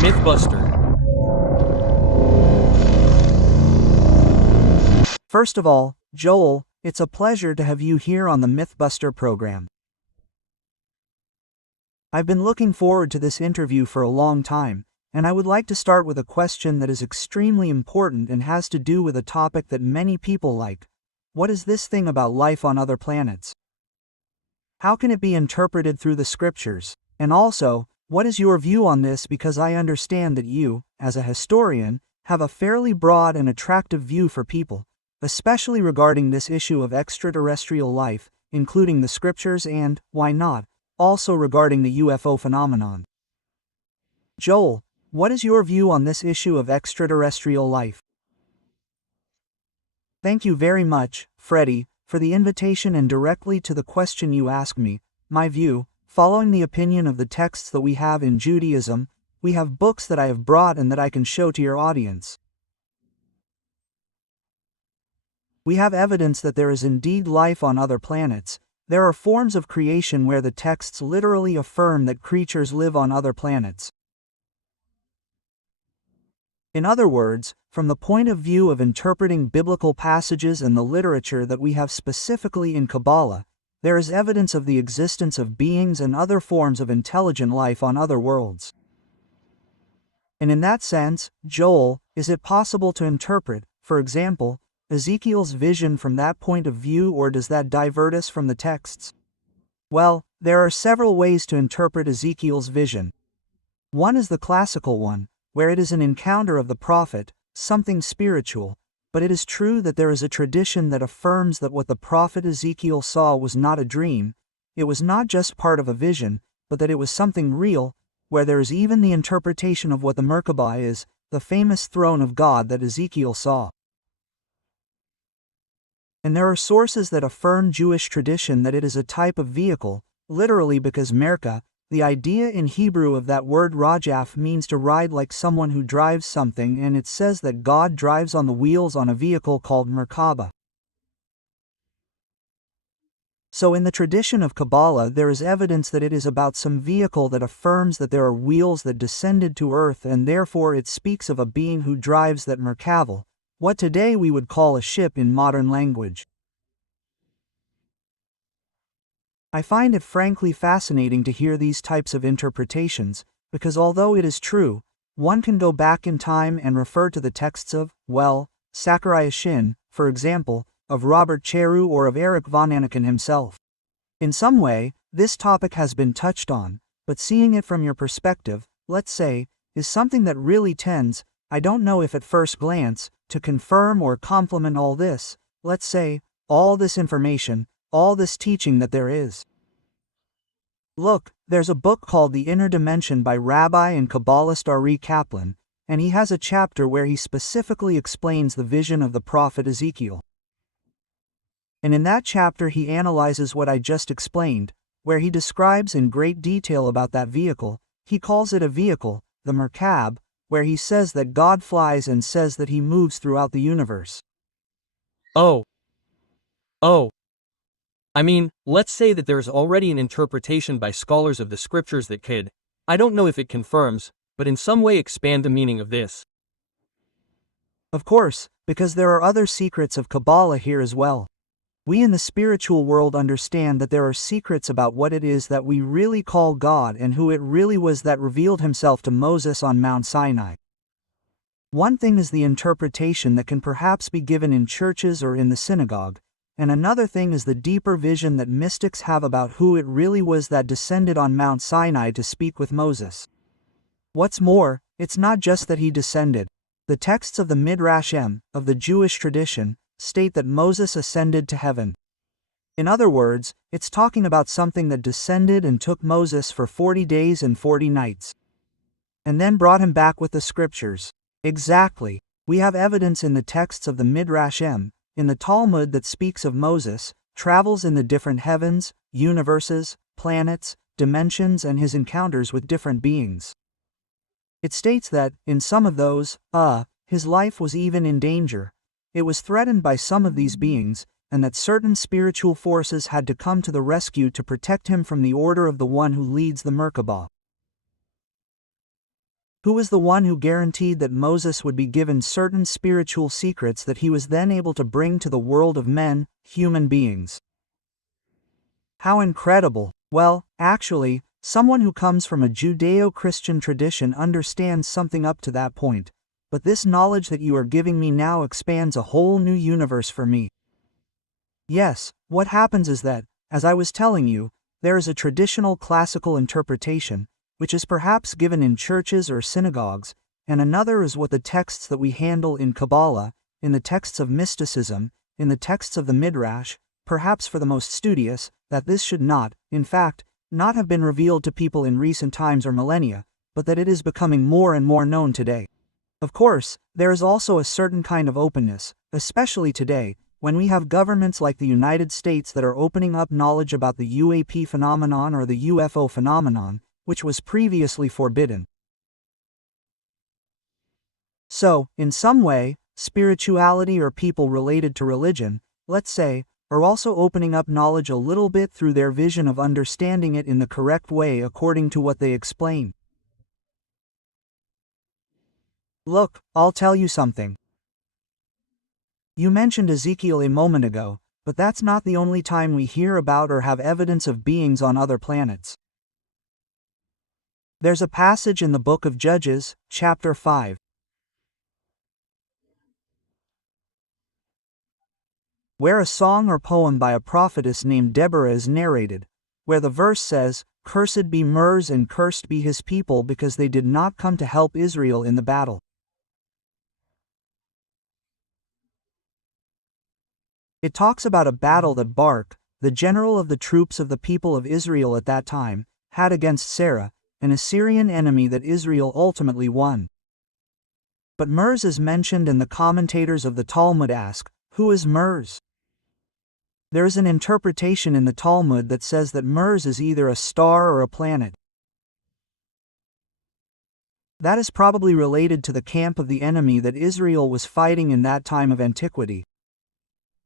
Mythbuster. First of all, Joel, it's a pleasure to have you here on the Mythbuster program. I've been looking forward to this interview for a long time, and I would like to start with a question that is extremely important and has to do with a topic that many people like. What is this thing about life on other planets? How can it be interpreted through the scriptures? And also, what is your view on this, because I understand that you, as a historian, have a fairly broad and attractive view for people, especially regarding this issue of extraterrestrial life, including the scriptures and, why not, also regarding the UFO phenomenon. Joel, what is your view on this issue of extraterrestrial life? Thank you very much, Freddy, for the invitation and directly to the question you asked me. My view, following the opinion of the texts that we have in Judaism, we have books that I have brought and that I can show to your audience. We have evidence that there is indeed life on other planets. There are forms of creation where the texts literally affirm that creatures live on other planets. In other words, from the point of view of interpreting biblical passages and the literature that we have specifically in Kabbalah, there is evidence of the existence of beings and other forms of intelligent life on other worlds. And in that sense, Joel, is it possible to interpret, for example, Ezekiel's vision from that point of view, or does that divert us from the texts? Well, there are several ways to interpret Ezekiel's vision. One is the classical one, where it is an encounter of the prophet, something spiritual, but it is true that there is a tradition that affirms that what the prophet Ezekiel saw was not a dream, it was not just part of a vision, but that it was something real, where there is even the interpretation of what the Merkabah is, the famous throne of God that Ezekiel saw. And there are sources that affirm Jewish tradition that it is a type of vehicle, literally because Merkah, the idea in Hebrew of that word rajaf, means to ride like someone who drives something, and it says that God drives on the wheels on a vehicle called Merkabah. So in the tradition of Kabbalah there is evidence that it is about some vehicle that affirms that there are wheels that descended to earth, and therefore it speaks of a being who drives that Merkava, what today we would call a ship in modern language. I find it frankly fascinating to hear these types of interpretations, because although it is true, one can go back in time and refer to the texts of, well, Zachariah Shin, for example, of Robert Cheru, or of Eric von Aniken himself. In some way, this topic has been touched on, but seeing it from your perspective, let's say, is something that really tends, I don't know if at first glance, to confirm or complement all this, let's say, all this information, all this teaching that there is. Look, there's a book called The Inner Dimension by Rabbi and Kabbalist Ari Kaplan, and he has a chapter where he specifically explains the vision of the prophet Ezekiel. And in that chapter he analyzes what I just explained, where he describes in great detail about that vehicle. He calls it a vehicle, the Merkab, where he says that God flies and says that he moves throughout the universe. Oh. I mean, let's say that there's already an interpretation by scholars of the scriptures that could, I don't know if it confirms, but in some way expand the meaning of this. Of course, because there are other secrets of Kabbalah here as well. We in the spiritual world understand that there are secrets about what it is that we really call God and who it really was that revealed himself to Moses on Mount Sinai. One thing is the interpretation that can perhaps be given in churches or in the synagogue, and another thing is the deeper vision that mystics have about who it really was that descended on Mount Sinai to speak with Moses. What's more, it's not just that he descended. The texts of the Midrash of the Jewish tradition state that Moses ascended to heaven. In other words, it's talking about something that descended and took Moses for 40 days and 40 nights. And then brought him back with the scriptures. Exactly. We have evidence in the texts of the Midrash in the Talmud that speaks of Moses, travels in the different heavens, universes, planets, dimensions, and his encounters with different beings. It states that, in some of those, his life was even in danger. It was threatened by some of these beings, and that certain spiritual forces had to come to the rescue to protect him from the order of the one who leads the Merkabah. Who was the one who guaranteed that Moses would be given certain spiritual secrets that he was then able to bring to the world of men, human beings? How incredible! Well, actually, someone who comes from a Judeo-Christian tradition understands something up to that point, but this knowledge that you are giving me now expands a whole new universe for me. Yes, what happens is that, as I was telling you, there is a traditional classical interpretation, which is perhaps given in churches or synagogues, and another is what the texts that we handle in Kabbalah, in the texts of mysticism, in the texts of the Midrash, perhaps for the most studious, that this should not, in fact, not have been revealed to people in recent times or millennia, but that it is becoming more and more known today. Of course, there is also a certain kind of openness, especially today, when we have governments like the United States that are opening up knowledge about the UAP phenomenon or the UFO phenomenon, which was previously forbidden. So, in some way, spirituality or people related to religion, let's say, are also opening up knowledge a little bit through their vision of understanding it in the correct way according to what they explain. Look, I'll tell you something. You mentioned Ezekiel a moment ago, but that's not the only time we hear about or have evidence of beings on other planets. There's a passage in the book of Judges, chapter 5. Where a song or poem by a prophetess named Deborah is narrated, where the verse says, "Cursed be Mers and cursed be his people because they did not come to help Israel in the battle." It talks about a battle that Barak, the general of the troops of the people of Israel at that time, had against Sarah, an Assyrian enemy that Israel ultimately won. But Mers is mentioned and the commentators of the Talmud ask, who is Mers? There is an interpretation in the Talmud that says that Mers is either a star or a planet. That is probably related to the camp of the enemy that Israel was fighting in that time of antiquity.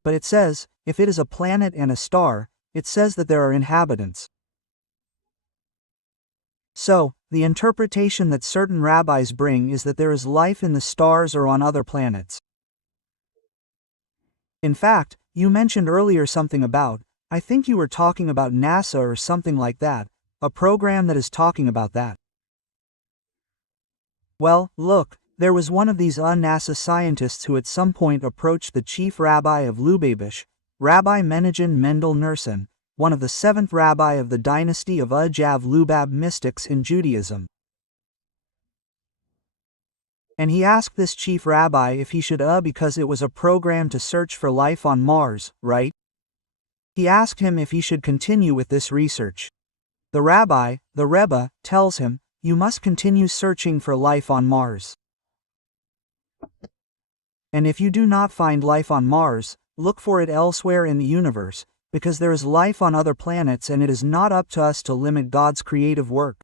But it says, if it is a planet and a star, it says that there are inhabitants. So, the interpretation that certain rabbis bring is that there is life in the stars or on other planets. In fact, you mentioned earlier something about, I think you were talking about NASA or something like that, a program that is talking about that. Well, look, there was one of these NASA scientists who at some point approached the chief rabbi of Lubavitch, Rabbi Menachem Mendel Nerson, one of the seventh rabbi of the dynasty of Jav-Lubab mystics in Judaism. And he asked this chief rabbi if he should because it was a program to search for life on Mars, right? He asked him if he should continue with this research. The rabbi, the Rebbe, tells him, you must continue searching for life on Mars. And if you do not find life on Mars, look for it elsewhere in the universe, because there is life on other planets and it is not up to us to limit God's creative work.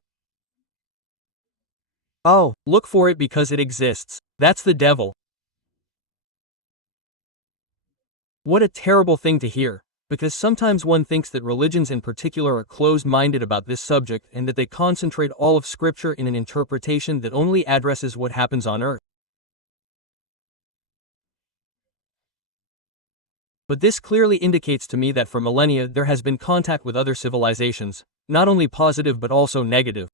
Oh, look for it because it exists. That's the devil. What a terrible thing to hear, because sometimes one thinks that religions in particular are closed-minded about this subject and that they concentrate all of Scripture in an interpretation that only addresses what happens on earth. But this clearly indicates to me that for millennia there has been contact with other civilizations, not only positive but also negative.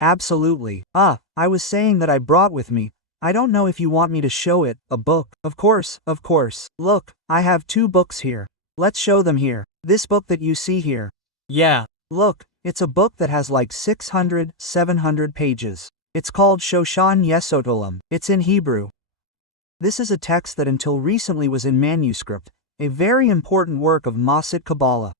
Absolutely. I was saying that I brought with me, I don't know if you want me to show it, a book. Of course. Look, I have 2 books here. Let's show them here. This book that you see here. Yeah. Look, it's a book that has like 600, 700 pages. It's called Shoshan Yesod Olam. It's in Hebrew. This is a text that until recently was in manuscript, a very important work of Masit Kabbalah.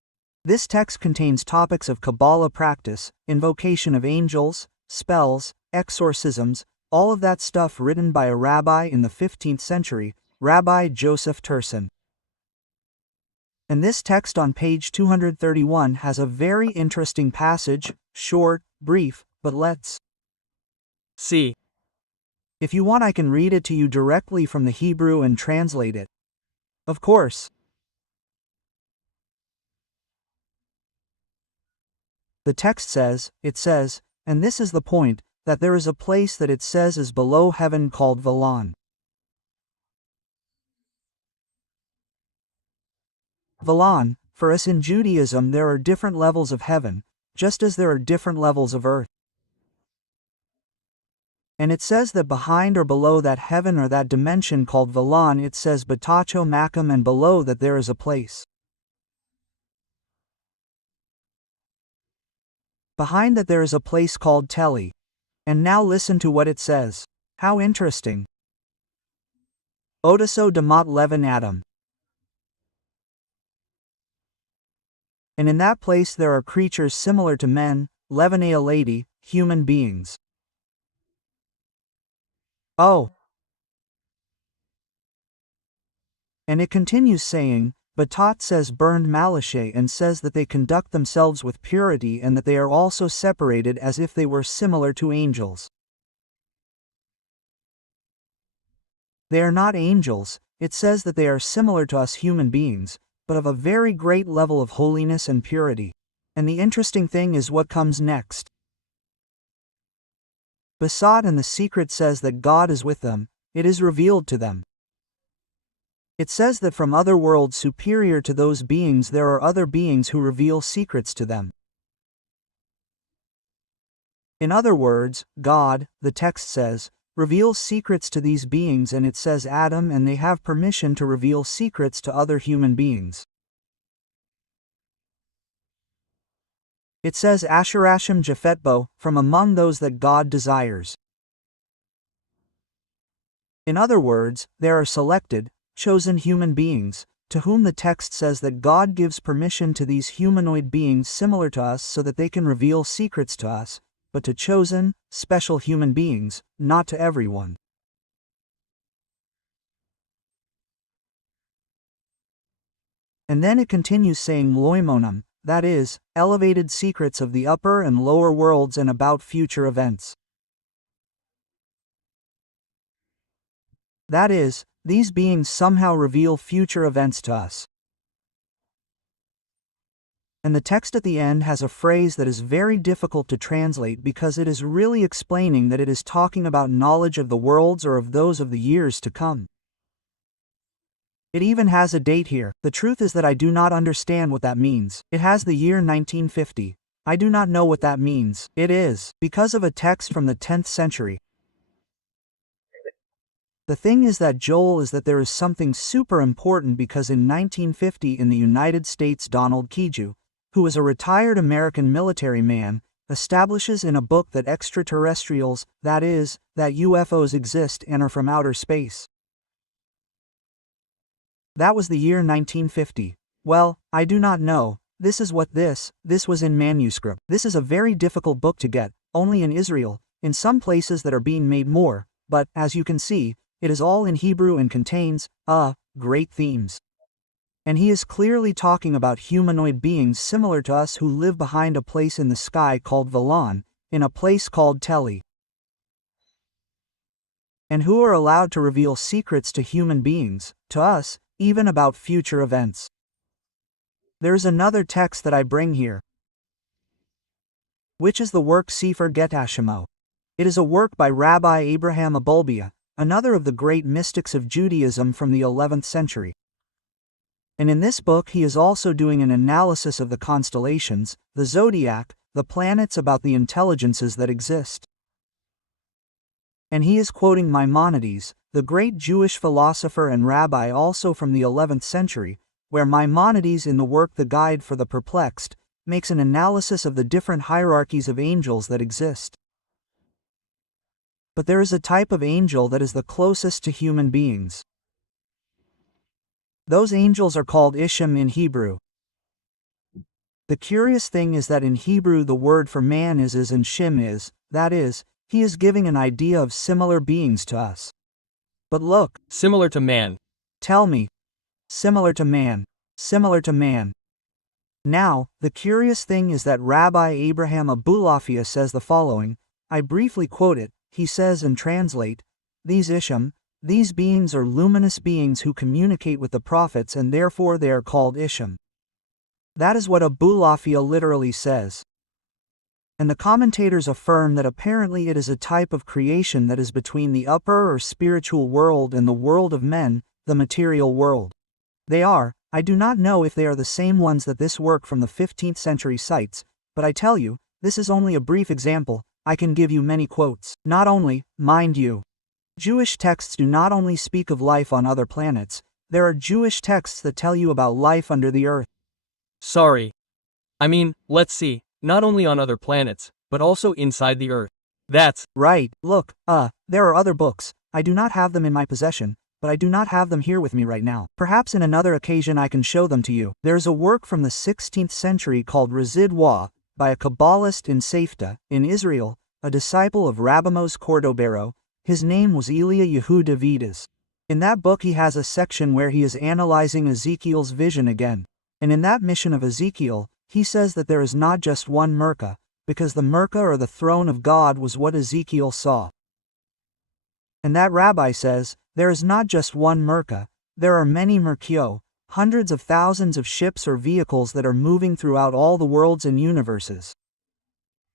This text contains topics of Kabbalah practice, invocation of angels, spells, exorcisms, all of that stuff written by a rabbi in the 15th century, Rabbi Joseph Turson. And this text on page 231 has a very interesting passage, short, brief, but let's see. If you want I can read it to you directly from the Hebrew and translate it. Of course. The text says, and this is the point, that there is a place that it says is below heaven called Valon. Valon, for us in Judaism there are different levels of heaven, just as there are different levels of earth. And it says that behind or below that heaven or that dimension called Valon it says Batacho Makam, and below that there is a place. Behind that there is a place called Teli. And now listen to what it says. How interesting. Odaso Damat Levin Adam. And in that place there are creatures similar to men, Levin a lady, human beings. Oh. And it continues saying, Batat says burned Malashe, and says that they conduct themselves with purity and that they are also separated as if they were similar to angels. They are not angels, it says that they are similar to us human beings, but of a very great level of holiness and purity. And the interesting thing is what comes next. Basat, and the secret says that God is with them, it is revealed to them. It says that from other worlds superior to those beings there are other beings who reveal secrets to them. In other words, God, the text says, reveals secrets to these beings, and it says Adam, and they have permission to reveal secrets to other human beings. It says Asherashim Japhetbo, from among those that God desires. In other words, there are selected, chosen human beings, to whom the text says that God gives permission to these humanoid beings similar to us so that they can reveal secrets to us, but to chosen, special human beings, not to everyone. And then it continues saying Loimonam, that is, elevated secrets of the upper and lower worlds and about future events. That is, these beings somehow reveal future events to us. And the text at the end has a phrase that is very difficult to translate because it is really explaining that it is talking about knowledge of the worlds or of those of the years to come. It even has a date here. The truth is that I do not understand what that means. It has the year 1950. I do not know what that means. It is because of a text from the 10th century. The thing is that Joel is that there is something super important because in 1950 in the United States Donald Kiju, who is a retired American military man, establishes in a book that extraterrestrials, that is, that UFOs exist and are from outer space. That was the year 1950. Well, I do not know. This is what this was in manuscript. This is a very difficult book to get, only in Israel, in some places that are being made more, but, as you can see, it is all in Hebrew and contains, great themes. And he is clearly talking about humanoid beings similar to us who live behind a place in the sky called Valon, in a place called Teli. And who are allowed to reveal secrets to human beings, to us, even about future events. There is another text that I bring here, which is the work Sefer Getashimo. It is a work by Rabbi Abraham Abulbia, another of the great mystics of Judaism from the 11th century. And in this book he is also doing an analysis of the constellations, the zodiac, the planets, about the intelligences that exist. And he is quoting Maimonides, the great Jewish philosopher and rabbi also from the 11th century, where Maimonides in the work The Guide for the Perplexed, makes an analysis of the different hierarchies of angels that exist. But there is a type of angel that is the closest to human beings. Those angels are called Ishim in Hebrew. The curious thing is that in Hebrew the word for man is and Shim is, that is, he is giving an idea of similar beings to us. But look, Similar to man. tell me, similar to man, similar to man. Now, the curious thing is that Rabbi Abraham Abulafia says the following, I briefly quote it. He says and translate, these Ishim, these beings are luminous beings who communicate with the prophets and therefore they are called Ishim. That is what Abulafia literally says. And the commentators affirm that apparently it is a type of creation that is between the upper or spiritual world and the world of men, the material world. They are, I do not know if they are the same ones that this work from the 15th century cites, but I tell you, this is only a brief example. I can give you many quotes. Not only, mind you, Jewish texts do not only speak of life on other planets, there are Jewish texts that tell you about life under the earth. Sorry. I mean, let's see, not only on other planets, but also inside the earth. That's right. Look, there are other books. I do not have them in my possession, but I do not have them here with me right now. Perhaps in another occasion I can show them to you. There's a work from the 16th century called Residua, by a Kabbalist in Safta, in Israel, a disciple of Rabamos Cordobero. His name was Elia Yehuda Vidas. In that book he has a section where he is analyzing Ezekiel's vision again. And in that mission of Ezekiel, he says that there is not just one Merkah, because the Merkah or the throne of God was what Ezekiel saw. And that rabbi says, there is not just one Merkah, there are many Merkio, hundreds of thousands of ships or vehicles that are moving throughout all the worlds and universes.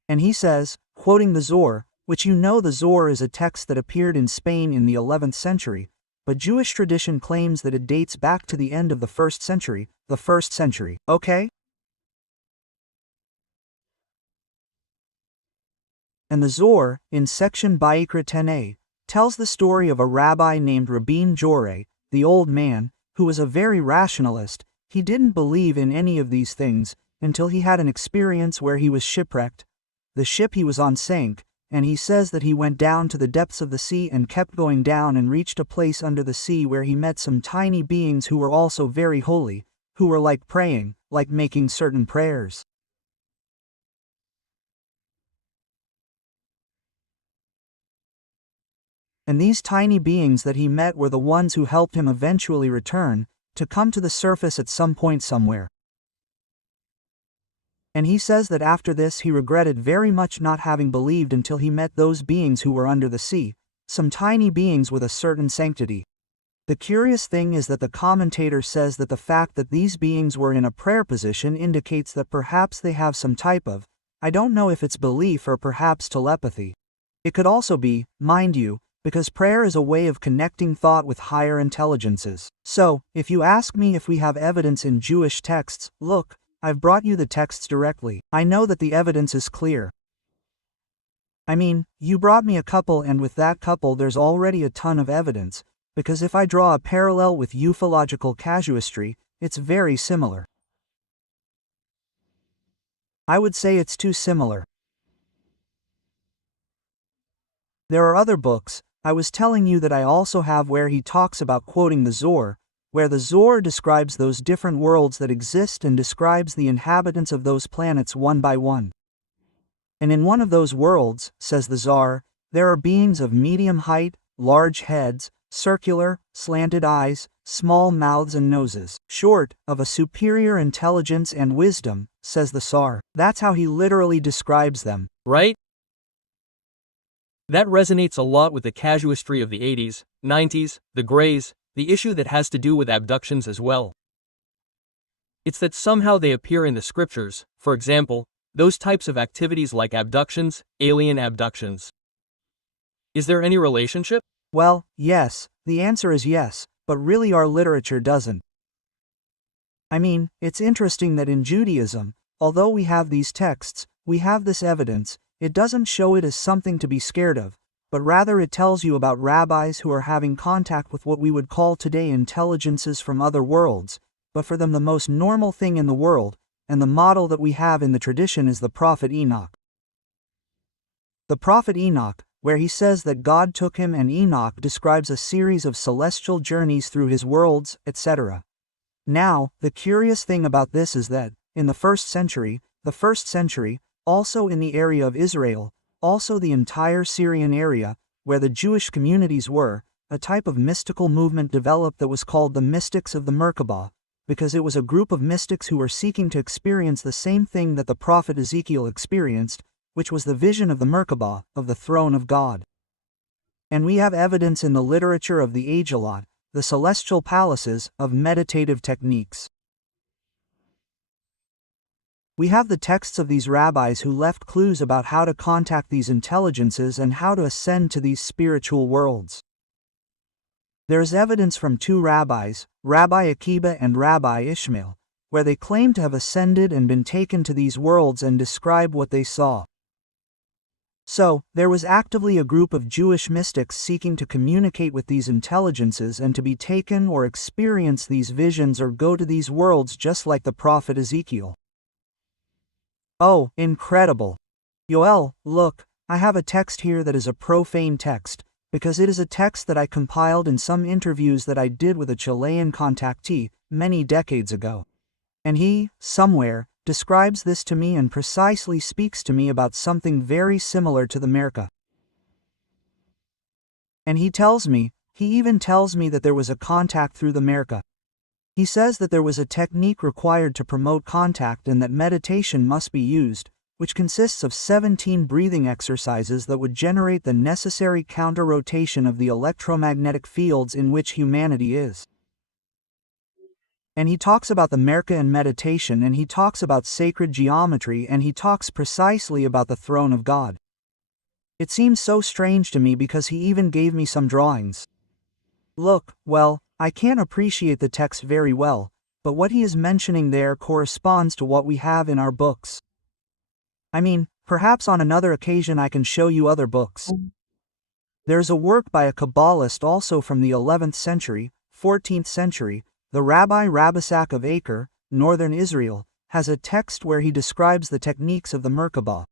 And he says, quoting the Zohar, which you know the Zohar is a text that appeared in Spain in the 11th century, but Jewish tradition claims that it dates back to the end of the 1st century, okay? And the Zohar, in section Ba'ikra 10a, tells the story of a rabbi named Rabin Joreh, the old man, who was a very rationalist. He didn't believe in any of these things, until he had an experience where he was shipwrecked. The ship he was on sank, and he says that he went down to the depths of the sea and kept going down and reached a place under the sea where he met some tiny beings who were also very holy, who were like praying, like making certain prayers. And these tiny beings that he met were the ones who helped him eventually return, to come to the surface at some point somewhere. And he says that after this he regretted very much not having believed until he met those beings who were under the sea, some tiny beings with a certain sanctity. The curious thing is that the commentator says that the fact that these beings were in a prayer position indicates that perhaps they have some type of, I don't know if it's belief or perhaps telepathy. It could also be, mind you, because prayer is a way of connecting thought with higher intelligences. So, if you ask me if we have evidence in Jewish texts, look, I've brought you the texts directly. I know that the evidence is clear. I mean, you brought me a couple, and with that couple there's already a ton of evidence, because if I draw a parallel with ufological casuistry, it's very similar. I would say it's too similar. There are other books. I was telling you that I also have where he talks about quoting the Zohar, where the Zohar describes those different worlds that exist and describes the inhabitants of those planets one by one. And in one of those worlds, says the Zohar, there are beings of medium height, large heads, circular, slanted eyes, small mouths and noses, short, of a superior intelligence and wisdom, says the Zohar. That's how he literally describes them. right. That resonates a lot with the casuistry of the 80s, 90s, the Greys, the issue that has to do with abductions as well. It's that somehow they appear in the scriptures, for example, those types of activities like abductions, alien abductions. Is there any relationship? Well, yes, the answer is yes, but really our literature doesn't. I mean, it's interesting that in Judaism, although we have these texts, we have this evidence, it doesn't show it as something to be scared of, but rather it tells you about rabbis who are having contact with what we would call today intelligences from other worlds, but for them the most normal thing in the world, and the model that we have in the tradition is the prophet Enoch. The prophet Enoch, where he says that God took him, and Enoch describes a series of celestial journeys through his worlds, etc. Now, the curious thing about this is that, in the 1st century, also in the area of Israel, also the entire Syrian area, where the Jewish communities were, a type of mystical movement developed that was called the mystics of the Merkabah, because it was a group of mystics who were seeking to experience the same thing that the prophet Ezekiel experienced, which was the vision of the Merkabah, of the throne of God. And we have evidence in the literature of the age a lot, the celestial palaces, of meditative techniques. We have the texts of these rabbis who left clues about how to contact these intelligences and how to ascend to these spiritual worlds. There is evidence from two rabbis, Rabbi Akiba and Rabbi Ishmael, where they claim to have ascended and been taken to these worlds and describe what they saw. So, there was actively a group of Jewish mystics seeking to communicate with these intelligences and to be taken or experience these visions or go to these worlds just like the prophet Ezekiel. Oh, incredible! Yoel, look, I have a text here that is a profane text, because it is a text that I compiled in some interviews that I did with a Chilean contactee many decades ago. And he, somewhere, describes this to me and precisely speaks to me about something very similar to the Merkah. And he even tells me that there was a contact through the Merkah. He says that there was a technique required to promote contact and that meditation must be used, which consists of 17 breathing exercises that would generate the necessary counter-rotation of the electromagnetic fields in which humanity is. And he talks about the Merkah and meditation, and he talks about sacred geometry, and he talks precisely about the throne of God. It seems so strange to me because he even gave me some drawings. Look, well, I can't appreciate the text very well, but what he is mentioning there corresponds to what we have in our books. I mean, perhaps on another occasion I can show you other books. There's a work by a Kabbalist also from the 11th century, 14th century, the Rabbi Rabbisak of Acre, northern Israel, has a text where he describes the techniques of the Merkabah.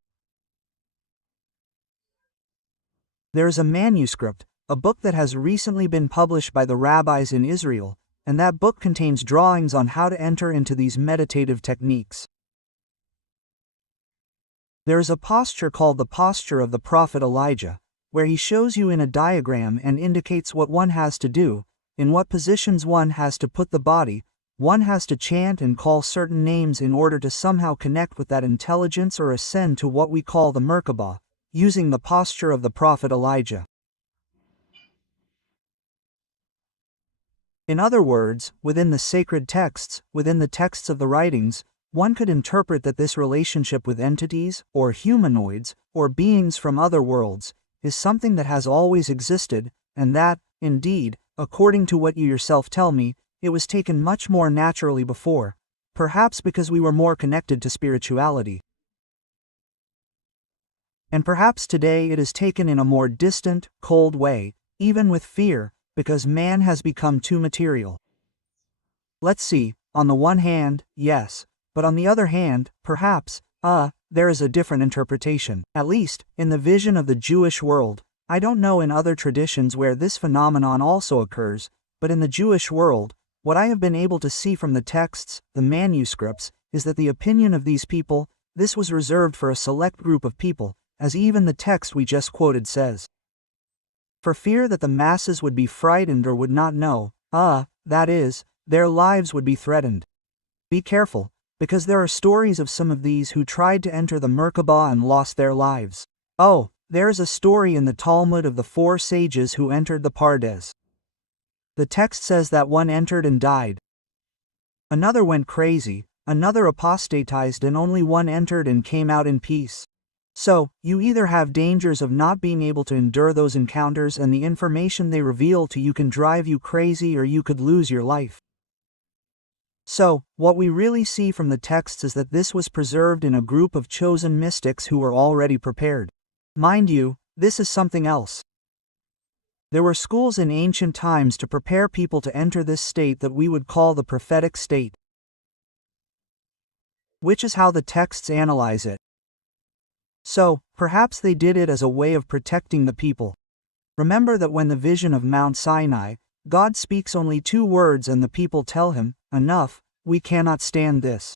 There is a manuscript, a book that has recently been published by the rabbis in Israel, and that book contains drawings on how to enter into these meditative techniques. There is a posture called the posture of the prophet Elijah, where he shows you in a diagram and indicates what one has to do, in what positions one has to put the body. One has to chant and call certain names in order to somehow connect with that intelligence or ascend to what we call the Merkabah, using the posture of the prophet Elijah. In other words, within the sacred texts, within the texts of the writings, one could interpret that this relationship with entities, or humanoids, or beings from other worlds, is something that has always existed, and that, indeed, according to what you yourself tell me, it was taken much more naturally before, perhaps because we were more connected to spirituality. And perhaps today it is taken in a more distant, cold way, even with fear, because man has become too material. Let's see, on the one hand, yes, but on the other hand, perhaps, there is a different interpretation. At least, in the vision of the Jewish world, I don't know in other traditions where this phenomenon also occurs, but in the Jewish world, what I have been able to see from the texts, the manuscripts, is that the opinion of these people, this was reserved for a select group of people, as even the text we just quoted says. For fear that the masses would be frightened or would not know, that is, their lives would be threatened. Be careful, because there are stories of some of these who tried to enter the Merkabah and lost their lives. Oh, there is a story in the Talmud of the 4 sages who entered the Pardes. The text says that one entered and died. Another went crazy, another apostatized, and only one entered and came out in peace. So, you either have dangers of not being able to endure those encounters and the information they reveal to you can drive you crazy, or you could lose your life. So, what we really see from the texts is that this was preserved in a group of chosen mystics who were already prepared. Mind you, this is something else. There were schools in ancient times to prepare people to enter this state that we would call the prophetic state, which is how the texts analyze it. So, perhaps they did it as a way of protecting the people. Remember that when the vision of Mount Sinai, God speaks only 2 words and the people tell him, "Enough, we cannot stand this.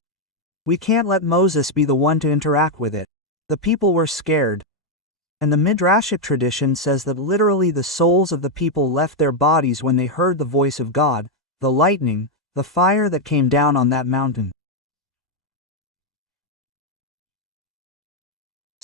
We can't let Moses be the one to interact with it." The people were scared. And the Midrashic tradition says that literally the souls of the people left their bodies when they heard the voice of God, the lightning, the fire that came down on that mountain.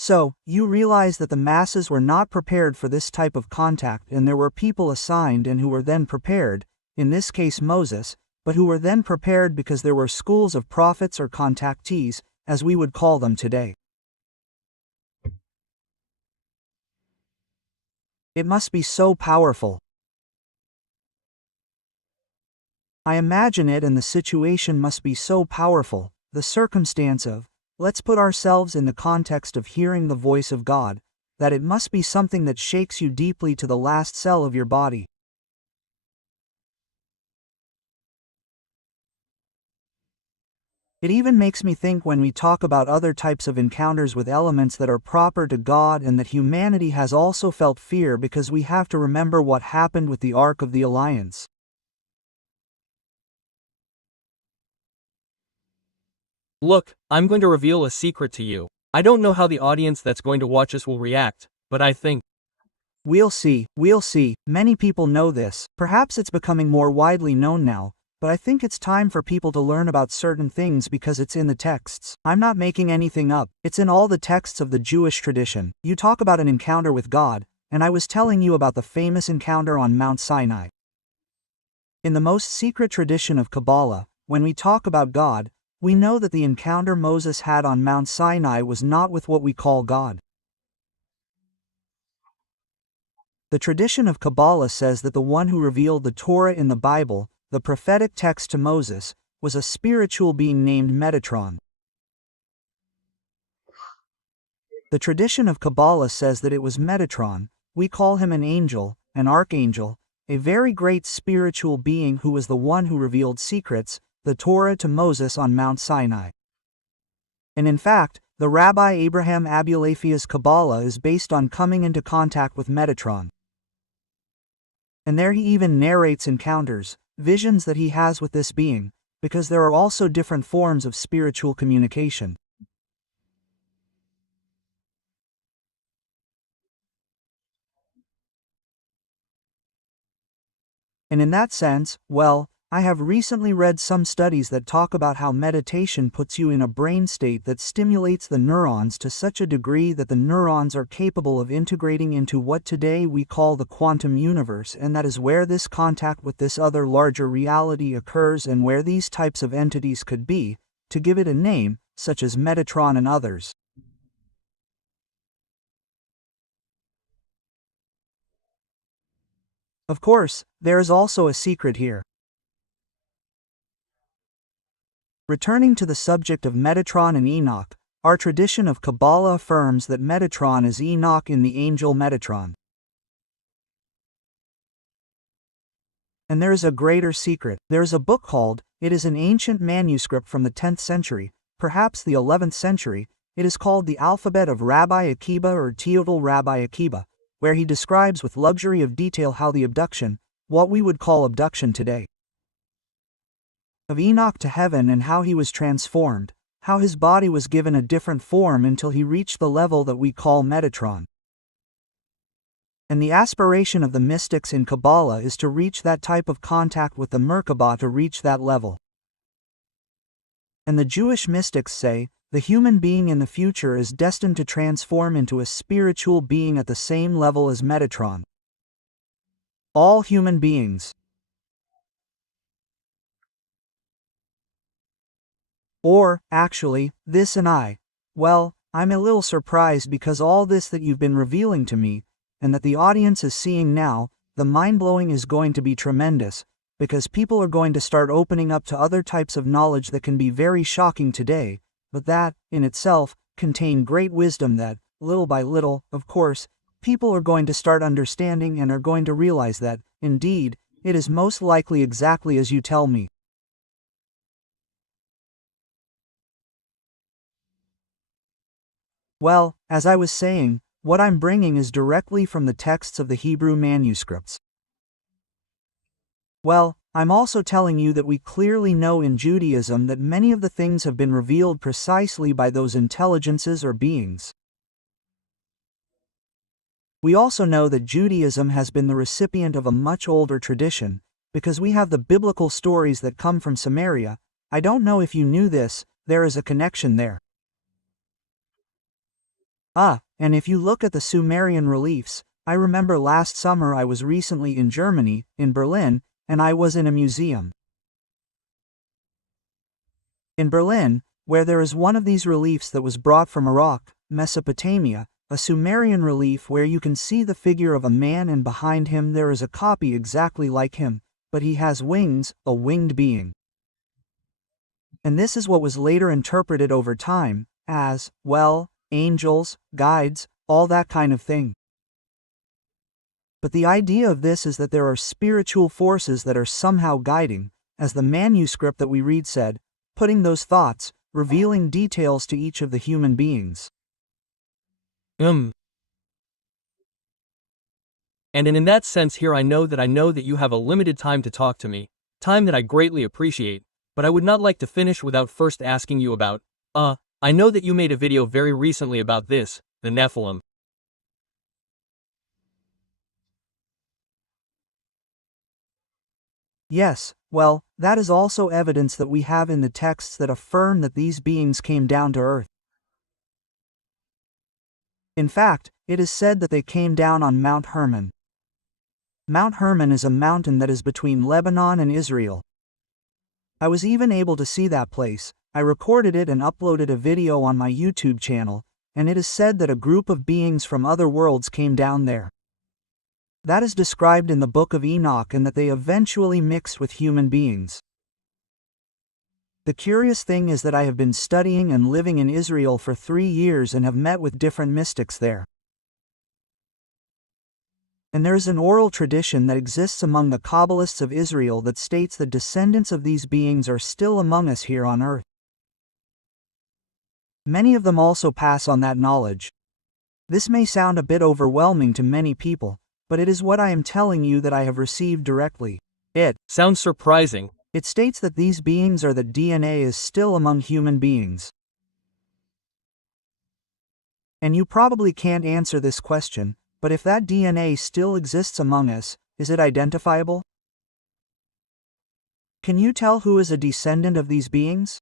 So, you realize that the masses were not prepared for this type of contact, and there were people assigned and who were then prepared, in this case Moses, but who were then prepared because there were schools of prophets or contactees, as we would call them today. It must be so powerful. I imagine it, and the situation must be so powerful, the circumstance of, let's put ourselves in the context of hearing the voice of God, that it must be something that shakes you deeply to the last cell of your body. It even makes me think when we talk about other types of encounters with elements that are proper to God, and that humanity has also felt fear, because we have to remember what happened with the Ark of the Alliance. Look, I'm going to reveal a secret to you. I don't know how the audience that's going to watch us will react, but I think We'll see. Many people know this, perhaps it's becoming more widely known now, but I think it's time for people to learn about certain things because it's in the texts. I'm not making anything up, it's in all the texts of the Jewish tradition. You talk about an encounter with God, and I was telling you about the famous encounter on Mount Sinai. In the most secret tradition of Kabbalah, when we talk about God, we know that the encounter Moses had on Mount Sinai was not with what we call God. The tradition of Kabbalah says that the one who revealed the Torah in the Bible, the prophetic text to Moses, was a spiritual being named Metatron. The tradition of Kabbalah says that it was Metatron. We call him an angel, an archangel, a very great spiritual being who was the one who revealed secrets, the Torah to Moses on Mount Sinai. And in fact, the Rabbi Abraham Abulafia's Kabbalah is based on coming into contact with Metatron. And there he even narrates encounters, visions that he has with this being, because there are also different forms of spiritual communication. And in that sense, well, I have recently read some studies that talk about how meditation puts you in a brain state that stimulates the neurons to such a degree that the neurons are capable of integrating into what today we call the quantum universe, and that is where this contact with this other larger reality occurs, and where these types of entities could be, to give it a name, such as Metatron and others. Of course, there is also a secret here. Returning to the subject of Metatron and Enoch, our tradition of Kabbalah affirms that Metatron is Enoch in the angel Metatron. And there is a greater secret. There is a book called, it is an ancient manuscript from the 10th century, perhaps the 11th century, it is called the Alphabet of Rabbi Akiba or Teodel Rabbi Akiba, where he describes with luxury of detail how the abduction, what we would call abduction today, of Enoch to heaven, and how he was transformed, how his body was given a different form until he reached the level that we call Metatron. And the aspiration of the mystics in Kabbalah is to reach that type of contact with the Merkabah, to reach that level. And the Jewish mystics say, the human being in the future is destined to transform into a spiritual being at the same level as Metatron. All human beings. Or, actually, this and I. Well, I'm a little surprised because all this that you've been revealing to me, and that the audience is seeing now, the mind-blowing is going to be tremendous, because people are going to start opening up to other types of knowledge that can be very shocking today, but that, in itself, contain great wisdom that, little by little, of course, people are going to start understanding and are going to realize that, indeed, it is most likely exactly as you tell me. Well, as I was saying, what I'm bringing is directly from the texts of the Hebrew manuscripts. Well, I'm also telling you that we clearly know in Judaism that many of the things have been revealed precisely by those intelligences or beings. We also know that Judaism has been the recipient of a much older tradition, because we have the biblical stories that come from Samaria. I don't know if you knew this, there is a connection there. And if you look at the Sumerian reliefs, I remember last summer I was recently in Germany, in Berlin, and I was in a museum. In Berlin, where there is one of these reliefs that was brought from Iraq, Mesopotamia, a Sumerian relief where you can see the figure of a man and behind him there is a copy exactly like him, but he has wings, a winged being. And this is what was later interpreted over time, as, well, angels, guides, all that kind of thing. But the idea of this is that there are spiritual forces that are somehow guiding, as the manuscript that we read said, putting those thoughts, revealing details to each of the human beings. And in that sense here I know that you have a limited time to talk to me, time that I greatly appreciate, but I would not like to finish without first asking you about, I know that you made a video very recently about this, the Nephilim. Yes, well, that is also evidence that we have in the texts that affirm that these beings came down to earth. In fact, it is said that they came down on Mount Hermon. Mount Hermon is a mountain that is between Lebanon and Israel. I was even able to see that place. I recorded it and uploaded a video on my YouTube channel, and it is said that a group of beings from other worlds came down there. That is described in the book of Enoch, and that they eventually mixed with human beings. The curious thing is that I have been studying and living in Israel for 3 years and have met with different mystics there. And there is an oral tradition that exists among the Kabbalists of Israel that states that descendants of these beings are still among us here on earth. Many of them also pass on that knowledge. This may sound a bit overwhelming to many people, but it is what I am telling you that I have received directly. It sounds surprising. It states that these beings are that DNA is still among human beings. And you probably can't answer this question, but if that DNA still exists among us, is it identifiable? Can you tell who is a descendant of these beings?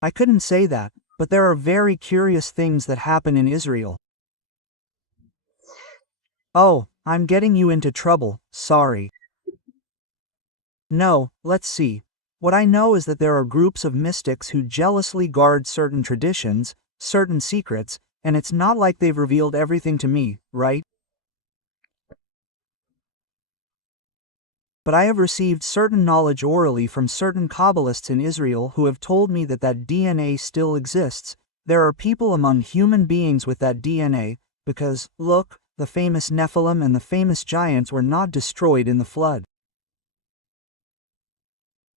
I couldn't say that, but there are very curious things that happen in Israel. Oh, I'm getting you into trouble, sorry. No, let's see. What I know is that there are groups of mystics who jealously guard certain traditions, certain secrets, and it's not like they've revealed everything to me, right? But I have received certain knowledge orally from certain Kabbalists in Israel who have told me that that DNA still exists. There are people among human beings with that DNA, because, look, the famous Nephilim and the famous giants were not destroyed in the flood.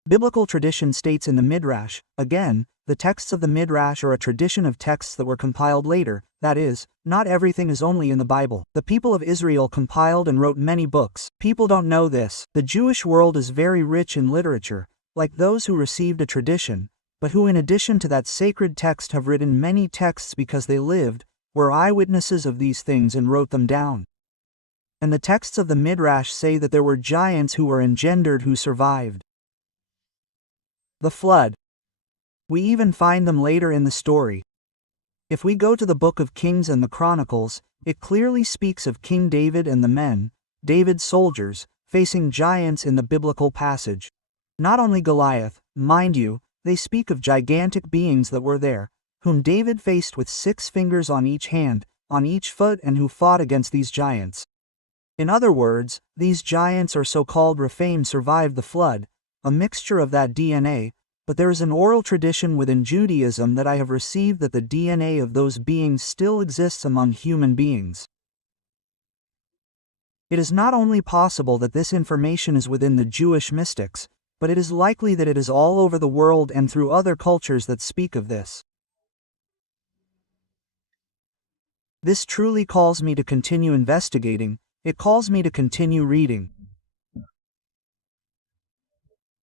Biblical tradition states in the Midrash, again, the texts of the Midrash are a tradition of texts that were compiled later, that is, not everything is only in the Bible. The people of Israel compiled and wrote many books. People don't know this. The Jewish world is very rich in literature, like those who received a tradition, but who in addition to that sacred text have written many texts because they lived, were eyewitnesses of these things and wrote them down. And the texts of the Midrash say that there were giants who were engendered who survived the flood. We even find them later in the story. If we go to the book of Kings and the Chronicles, it clearly speaks of King David and the men, David's soldiers, facing giants in the biblical passage. Not only Goliath, mind you, they speak of gigantic beings that were there, whom David faced with 6 fingers on each hand, on each foot, and who fought against these giants. In other words, these giants or so-called Rephaim survived the flood, a mixture of that DNA, but there is an oral tradition within Judaism that I have received that the DNA of those beings still exists among human beings. It is not only possible that this information is within the Jewish mystics, but it is likely that it is all over the world and through other cultures that speak of this. This truly calls me to continue investigating, it calls me to continue reading.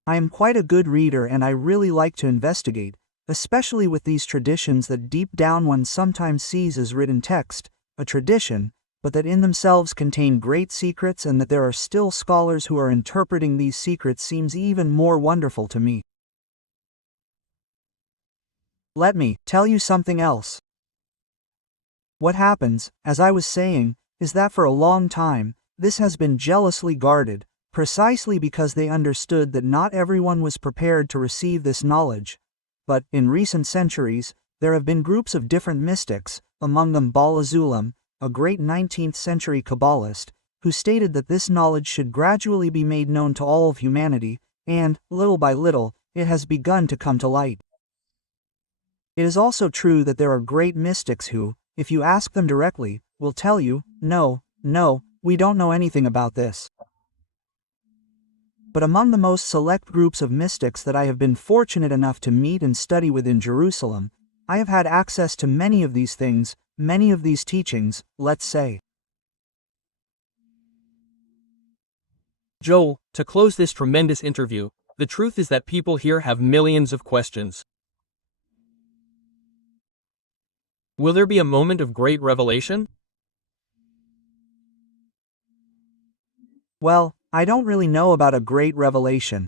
I am quite a good reader and I really like to investigate, especially with these traditions that deep down one sometimes sees as written text, a tradition, but that in themselves contain great secrets, and that there are still scholars who are interpreting these secrets seems even more wonderful to me. Let me tell you something else. What happens, as I was saying, is that for a long time, this has been jealously guarded, precisely because they understood that not everyone was prepared to receive this knowledge. But, in recent centuries, there have been groups of different mystics, among them Bala Zulam, a great 19th century Kabbalist, who stated that this knowledge should gradually be made known to all of humanity, and, little by little, it has begun to come to light. It is also true that there are great mystics who, if you ask them directly, will tell you, no, we don't know anything about this. But among the most select groups of mystics that I have been fortunate enough to meet and study with in Jerusalem, I have had access to many of these things, many of these teachings, let's say. Joel, to close this tremendous interview, the truth is that people here have millions of questions. Will there be a moment of great revelation? Well, I don't really know about a great revelation.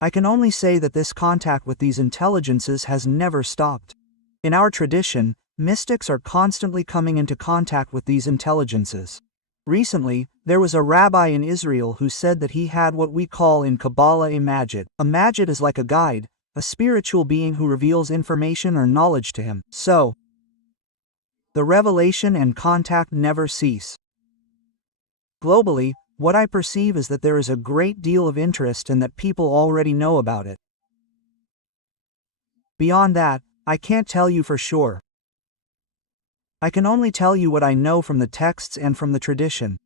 I can only say that this contact with these intelligences has never stopped. In our tradition, mystics are constantly coming into contact with these intelligences. Recently, there was a rabbi in Israel who said that he had what we call in Kabbalah a Magid. A Magid is like a guide, a spiritual being who reveals information or knowledge to him. So, the revelation and contact never cease. Globally, what I perceive is that there is a great deal of interest and that people already know about it. Beyond that, I can't tell you for sure. I can only tell you what I know from the texts and from the tradition.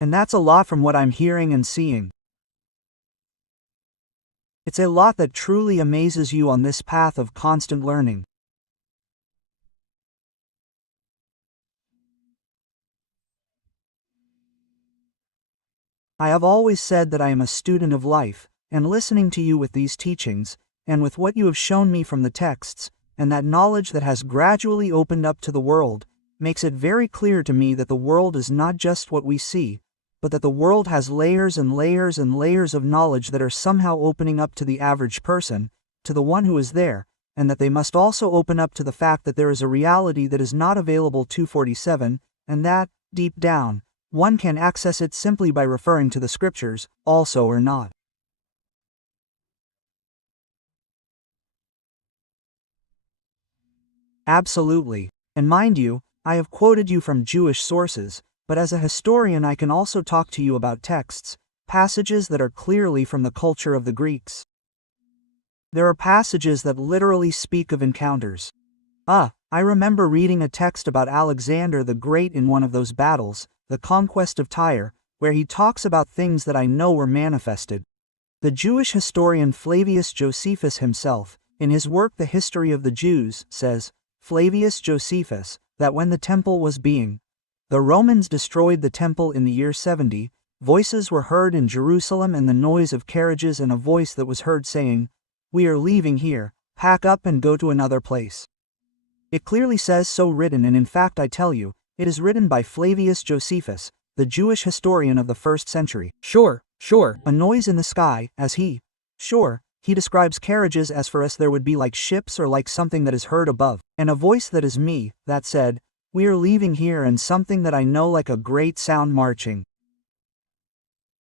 And that's a lot from what I'm hearing and seeing. It's a lot that truly amazes you on this path of constant learning. I have always said that I am a student of life, and listening to you with these teachings, and with what you have shown me from the texts, and that knowledge that has gradually opened up to the world, makes it very clear to me that the world is not just what we see, but that the world has layers and layers and layers of knowledge that are somehow opening up to the average person, to the one who is there, and that they must also open up to the fact that there is a reality that is not available 247, and that, deep down, one can access it simply by referring to the scriptures, also or not. Absolutely. And mind you, I have quoted you from Jewish sources, but as a historian I can also talk to you about texts, passages that are clearly from the culture of the Greeks. There are passages that literally speak of encounters. I remember reading a text about Alexander the Great in one of those battles, the conquest of Tyre, where he talks about things that I know were manifested. The Jewish historian Flavius Josephus himself, in his work The History of the Jews, says, Flavius Josephus, that when the temple was being, the Romans destroyed the temple in the year 70, voices were heard in Jerusalem and the noise of carriages and a voice that was heard saying, "We are leaving here, pack up and go to another place." It clearly says so written, and in fact I tell you, it is written by Flavius Josephus, the Jewish historian of the 1st century. Sure. A noise in the sky, as he describes carriages as for us there would be like ships or like something that is heard above, and a voice that is me, that said, "We are leaving here," and something that I know like a great sound marching.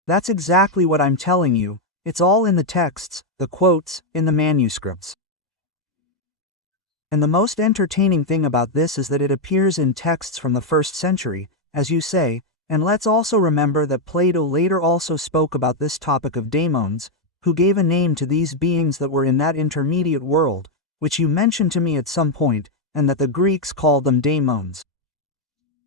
That's exactly what I'm telling you, it's all in the texts, the quotes, in the manuscripts. And the most entertaining thing about this is that it appears in texts from the 1st century, as you say, and let's also remember that Plato later also spoke about this topic of daemons, who gave a name to these beings that were in that intermediate world, which you mentioned to me at some point, and that the Greeks called them daemons.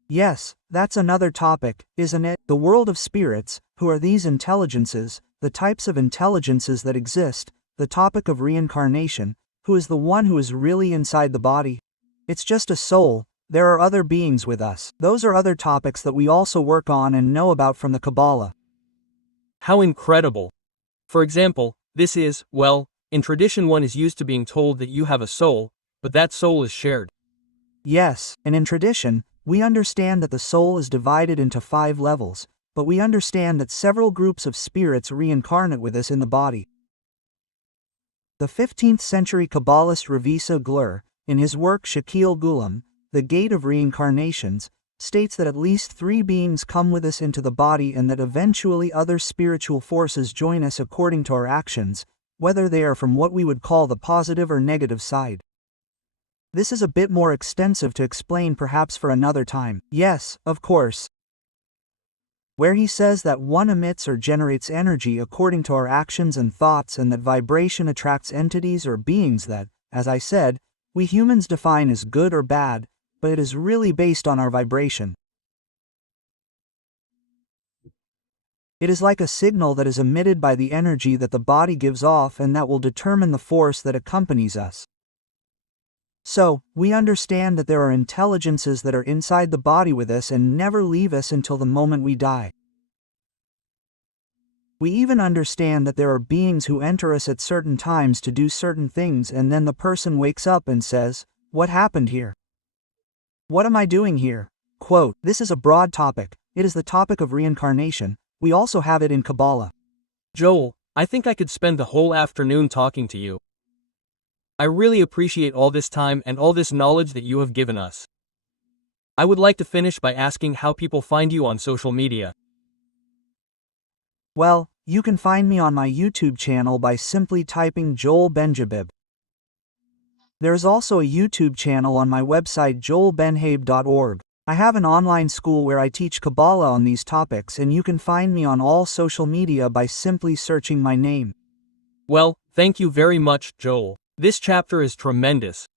Yes, that's another topic, isn't it? The world of spirits, who are these intelligences, the types of intelligences that exist, the topic of reincarnation, who is the one who is really inside the body? It's just a soul, there are other beings with us. Those are other topics that we also work on and know about from the Kabbalah. How incredible. For example, this is, well, in tradition one is used to being told that you have a soul, but that soul is shared. Yes, and in tradition, we understand that the soul is divided into 5 levels, but we understand that several groups of spirits reincarnate with us in the body. The 15th century Kabbalist Ravisa Glur, in his work Shakil Gulam, The Gate of Reincarnations, states that at least 3 beings come with us into the body and that eventually other spiritual forces join us according to our actions, whether they are from what we would call the positive or negative side. This is a bit more extensive to explain perhaps for another time. Yes, of course. Where he says that one emits or generates energy according to our actions and thoughts and that vibration attracts entities or beings that, as I said, we humans define as good or bad, but it is really based on our vibration. It is like a signal that is emitted by the energy that the body gives off and that will determine the force that accompanies us. So, we understand that there are intelligences that are inside the body with us and never leave us until the moment we die. We even understand that there are beings who enter us at certain times to do certain things and then the person wakes up and says, "What happened here? What am I doing here?" Quote, this is a broad topic. It is the topic of reincarnation. We also have it in Kabbalah. Joel, I think I could spend the whole afternoon talking to you. I really appreciate all this time and all this knowledge that you have given us. I would like to finish by asking how people find you on social media. Well, you can find me on my YouTube channel by simply typing Yoel Benhabib. There is also a YouTube channel on my website joelbenhabib.org. I have an online school where I teach Kabbalah on these topics and you can find me on all social media by simply searching my name. Well, thank you very much, Joel. This chapter is tremendous.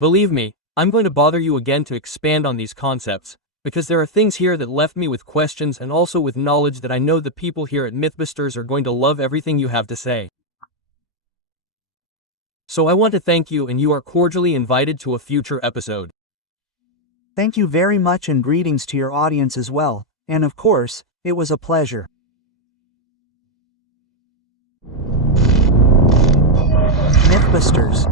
Believe me, I'm going to bother you again to expand on these concepts, because there are things here that left me with questions and also with knowledge that I know the people here at Mythbusters are going to love everything you have to say. So I want to thank you and you are cordially invited to a future episode. Thank you very much and greetings to your audience as well, and of course, it was a pleasure. Mythbusters.